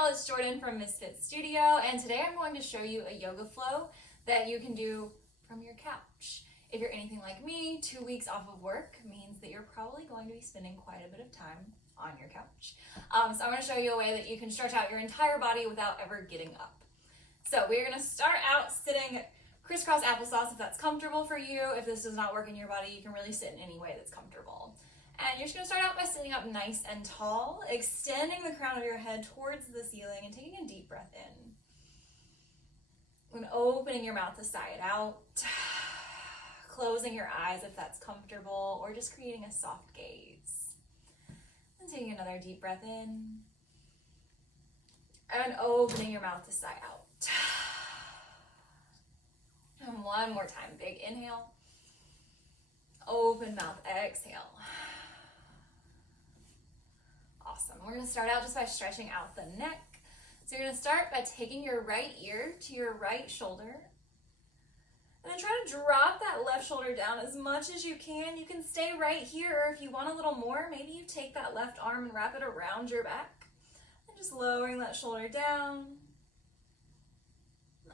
y'all, it's Jordan from Misfit Studio, and today I'm going to show you a yoga flow that you can do from your couch. If you're anything like me, 2 weeks off of work means that you're probably going to be spending quite a bit of time on your couch. So I'm going to show you a way that you can stretch out your entire body without ever getting up. So we're going to start out sitting crisscross applesauce if that's comfortable for you. If this does not work in your body, you can really sit in any way that's comfortable. And you're just going to start out by sitting up nice and tall, extending the crown of your head towards the ceiling and taking a deep breath in. And opening your mouth to sigh it out, closing your eyes if that's comfortable, or just creating a soft gaze. And taking another deep breath in, and opening your mouth to sigh out. And one more time, big inhale, open mouth, exhale. Awesome. We're going to start out just by stretching out the neck. So you're going to start by taking your right ear to your right shoulder. And then try to drop that left shoulder down as much as you can. You can stay right here, or if you want a little more, maybe you take that left arm and wrap it around your back. And just lowering that shoulder down.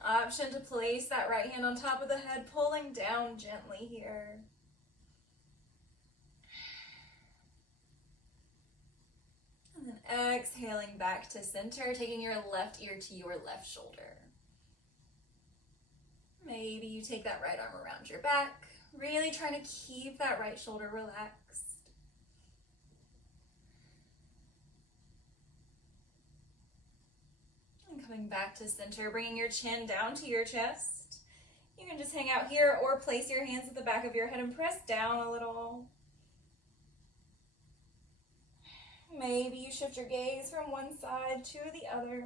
Option to place that right hand on top of the head, pulling down gently here. And then exhaling back to center, taking your left ear to your left shoulder. Maybe you take that right arm around your back, really trying to keep that right shoulder relaxed. And coming back to center, bringing your chin down to your chest. You can just hang out here or place your hands at the back of your head and press down a little. Maybe you shift your gaze from one side to the other.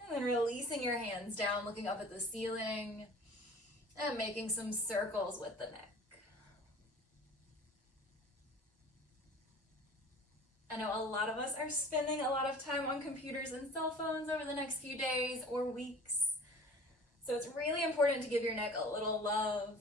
And then releasing your hands down, looking up at the ceiling, and making some circles with the neck. I know a lot of us are spending a lot of time on computers and cell phones over the next few days or weeks. So it's really important to give your neck a little love.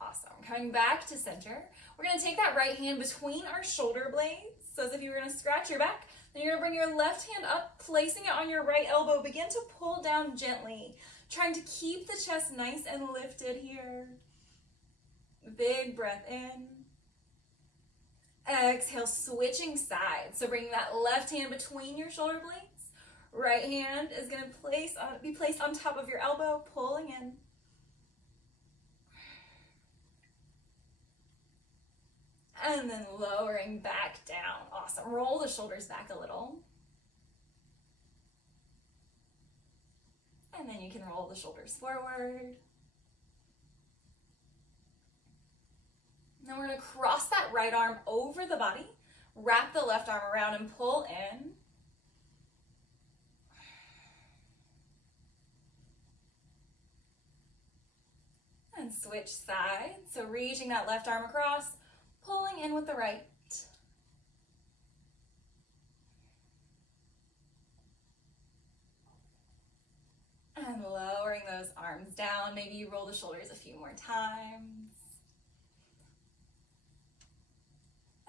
Awesome. Coming back to center, we're going to take that right hand between our shoulder blades. So as if you were going to scratch your back, then you're going to bring your left hand up, placing it on your right elbow. Begin to pull down gently, trying to keep the chest nice and lifted here. Big breath in. Exhale, switching sides. So bringing that left hand between your shoulder blades. Right hand is going to be placed on top of your elbow, pulling in. And then lowering back down. Awesome. Roll the shoulders back a little. And then you can roll the shoulders forward. Now we're going to cross that right arm over the body, wrap the left arm around and pull in. And switch sides. So reaching that left arm across, pulling in with the right. And lowering those arms down. Maybe you roll the shoulders a few more times.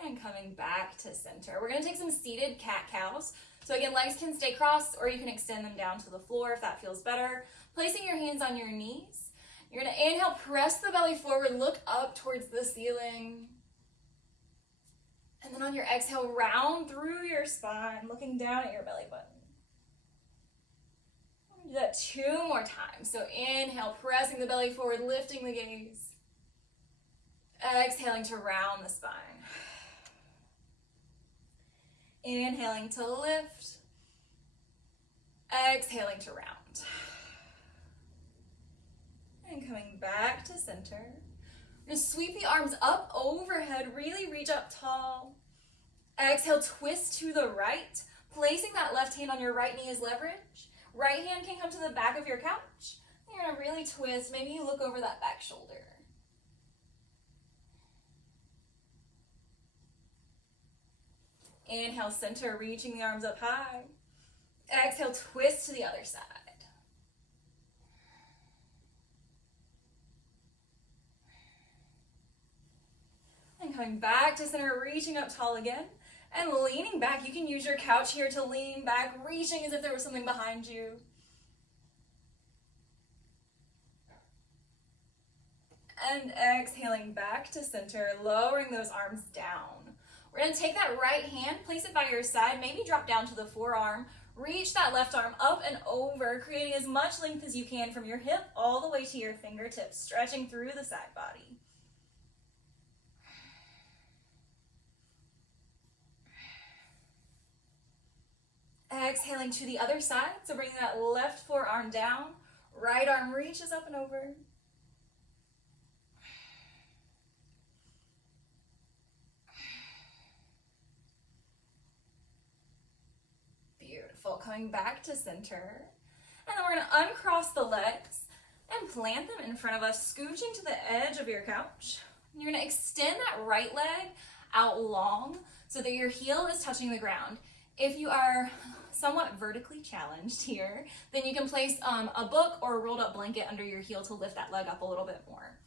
And coming back to center. We're going to take some seated cat-cows. So again, legs can stay crossed, or you can extend them down to the floor if that feels better. Placing your hands on your knees. You're going to inhale, press the belly forward, look up towards the ceiling. And then on your exhale, round through your spine, looking down at your belly button. Do that 2 more times. So inhale, pressing the belly forward, lifting the gaze. Exhaling to round the spine. Inhaling to lift. Exhaling to round. And coming back to center. We're going to sweep the arms up overhead, really reach up tall. Exhale, twist to the right, placing that left hand on your right knee as leverage. Right hand can come to the back of your couch. You're going to really twist. Maybe you look over that back shoulder. Inhale, center, reaching the arms up high. Exhale, twist to the other side. coming back to center, reaching up tall again, and leaning back. You can use your couch here to lean back, reaching as if there was something behind you. And exhaling back to center, lowering those arms down. We're gonna take that right hand, place it by your side, maybe drop down to the forearm, reach that left arm up and over, creating as much length as you can from your hip all the way to your fingertips, stretching through the side body. Exhaling to the other side, so bringing that left forearm down, right arm reaches up and over. Beautiful, coming back to center. And then we're gonna uncross the legs and plant them in front of us, scooching to the edge of your couch. You're gonna extend that right leg out long so that your heel is touching the ground. If you are somewhat vertically challenged here, then you can place a book or a rolled up blanket under your heel to lift that leg up a little bit more.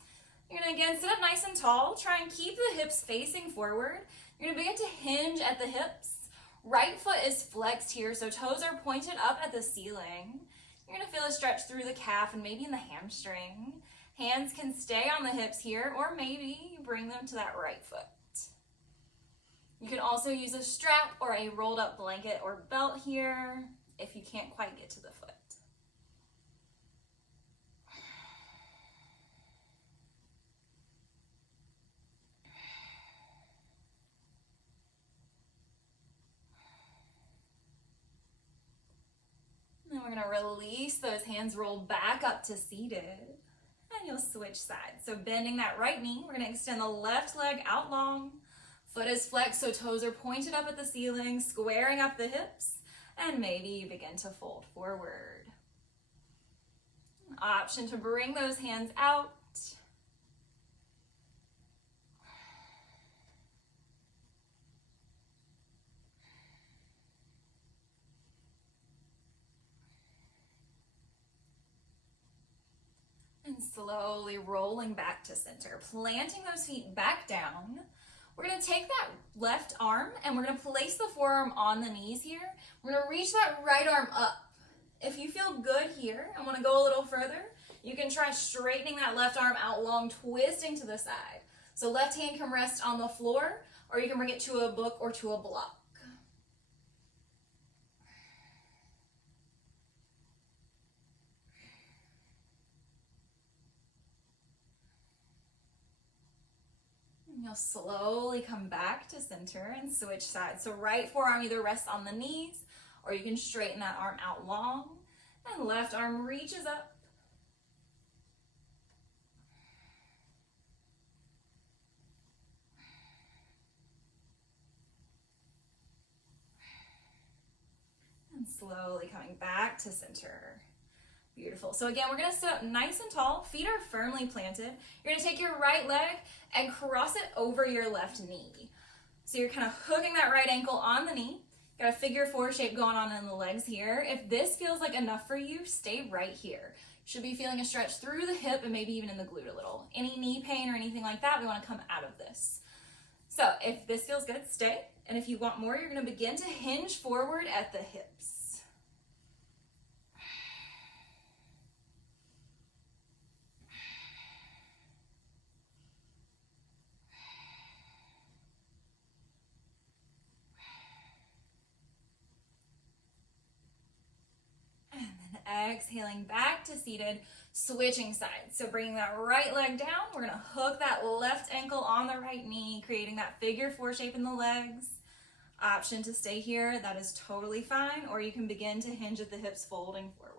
You're gonna again sit up nice and tall, try and keep the hips facing forward. You're gonna begin to hinge at the hips. Right foot is flexed here, so toes are pointed up at the ceiling. You're gonna feel a stretch through the calf and maybe in the hamstring. Hands can stay on the hips here, or maybe you bring them to that right foot. You can also use a strap or a rolled up blanket or belt here if you can't quite get to the foot. And then we're gonna release those hands, roll back up to seated, and you'll switch sides. So bending that right knee, we're gonna extend the left leg out long. Foot is flexed, so toes are pointed up at the ceiling, squaring up the hips, and maybe you begin to fold forward. Option to bring those hands out. And slowly rolling back to center, planting those feet back down. We're gonna take that left arm and we're gonna place the forearm on the knees here. We're gonna reach that right arm up. If you feel good here and wanna go a little further, you can try straightening that left arm out long, twisting to the side. So left hand can rest on the floor, or you can bring it to a book or to a block. You'll slowly come back to center and switch sides. So right forearm either rests on the knees, or you can straighten that arm out long, and left arm reaches up. And slowly coming back to center. Beautiful. So again, we're gonna sit up nice and tall, feet are firmly planted. You're gonna take your right leg and cross it over your left knee. So you're kind of hooking that right ankle on the knee. Got a figure four shape going on in the legs here. If this feels like enough for you, stay right here. You should be feeling a stretch through the hip and maybe even in the glute a little. Any knee pain or anything like that, we wanna come out of this. So if this feels good, stay. And if you want more, you're gonna begin to hinge forward at the hips. Exhaling back to seated, switching sides. So bringing that right leg down, we're gonna hook that left ankle on the right knee, creating that figure four shape in the legs. Option to stay here, that is totally fine, or you can begin to hinge at the hips, folding forward.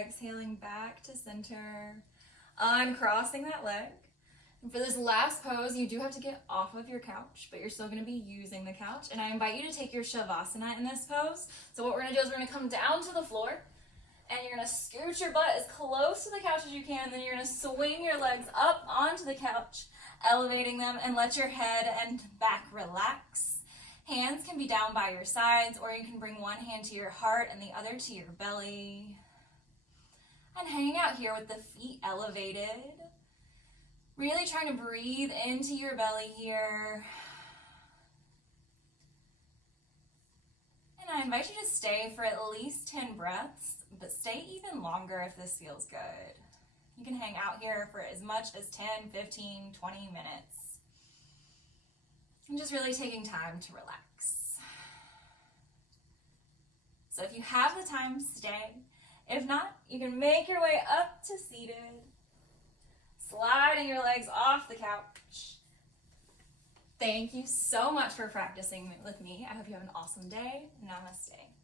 Exhaling back to center, uncrossing that leg. And for this last pose, you do have to get off of your couch, but you're still gonna be using the couch. And I invite you to take your Shavasana in this pose. So what we're gonna do is we're gonna come down to the floor and you're gonna scoot your butt as close to the couch as you can. And then you're gonna swing your legs up onto the couch elevating them, and let your head and back relax. Hands can be down by your sides, or you can bring one hand to your heart and the other to your belly. And hanging out here with the feet elevated. Really trying to breathe into your belly here. And I invite you to stay for at least 10 breaths, but stay even longer if this feels good. You can hang out here for as much as 10, 15, 20 minutes. And just really taking time to relax. So if you have the time, stay. If not, you can make your way up to seated. Sliding your legs off the couch. Thank you so much for practicing with me. I hope you have an awesome day. Namaste.